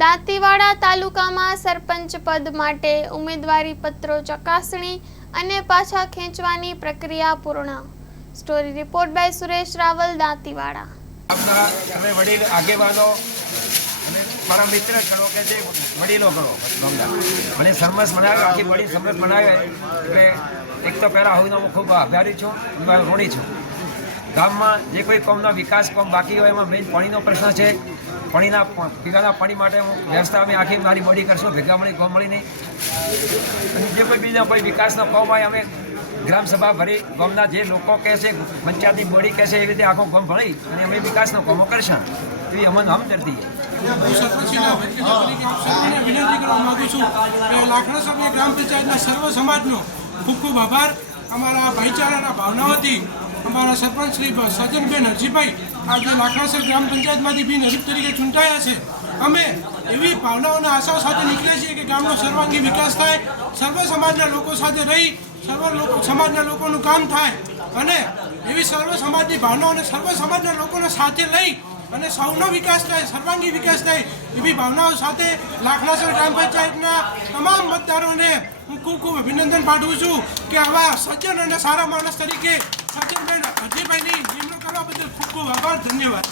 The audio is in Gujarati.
દાંતીવાડા તાલુકામાં સરપંચ પદ માટે ઉમેદવારી પત્રો ચકાસણી અને પાછા ખેંચવાની પ્રક્રિયા પૂર્ણ। Story report by Suresh Raval, Dantiwada. તમે વડીલ આગેવાનો અને મારા મિત્ર કરો કે જે વડીલો કરો ગામના મને સરમસ બનાવ્યો, આખી બડી સરમસ બનાવે એટલે એક તો પહેલાં હું ખૂબ આભારી છું, ઋણી છું। ગામમાં જે કોઈ કોમનો વિકાસ કોમ બાકી હોય એમાં મેઇન પાણીનો પ્રશ્ન છે। પાણીના પીવાના પાણી માટે હું વ્યવસ્થા અમે આખી મારી બોડી કરશું, ભેગા મળી કોમ મળી નહીં। અને જે કોઈ બીજા કોઈ વિકાસનો કોમ હોય અમે ગ્રામસભા ભરી ગામના જે લોકો કહે છે, પંચાયતની બોડી કહે છે એવી રીતે આખો ગામ ભળી અને અમે વિકાસનો કામો કરશું એવી અમને હમદર્દી વિનંતી કરવા માગું છું કે લાખણા સભ્ય ગ્રામ પંચાયતના સર્વ સમાજનો ખૂબ ખૂબ આભાર। અમારા ભાઈચારાના ભાવનાઓથી અમારા સરપંચ શ્રી સજનબેન હરજીભાઈ આજે લાખણાસર ગ્રામ પંચાયતમાંથી બિનહરીફ તરીકે ચૂંટાયા છે। અમે એવી ભાવનાઓના આશાઓ સાથે નીકળીએ છીએ કે ગામનો સર્વાંગી વિકાસ થાય, સર્વ સમાજના લોકો સાથે રહી સમાજના લોકોનું કામ થાય અને એવી સર્વ સમાજની ભાવનાઓને સર્વ સમાજના લોકોને સાથે લઈ અને સૌનો વિકાસ થાય, સર્વાંગી વિકાસ થાય એવી ભાવનાઓ સાથે લાખણાસર ગ્રામ પંચાયતના તમામ મતદારોને હું ખૂબ ખૂબ અભિનંદન પાઠવું છું કે આવા સજ્જન અને સારા માણસ તરીકે સજનબેન હરજીભાઈની નિમણૂક કરવા બદલ ખૂબ ખૂબ આભાર, ધન્યવાદ।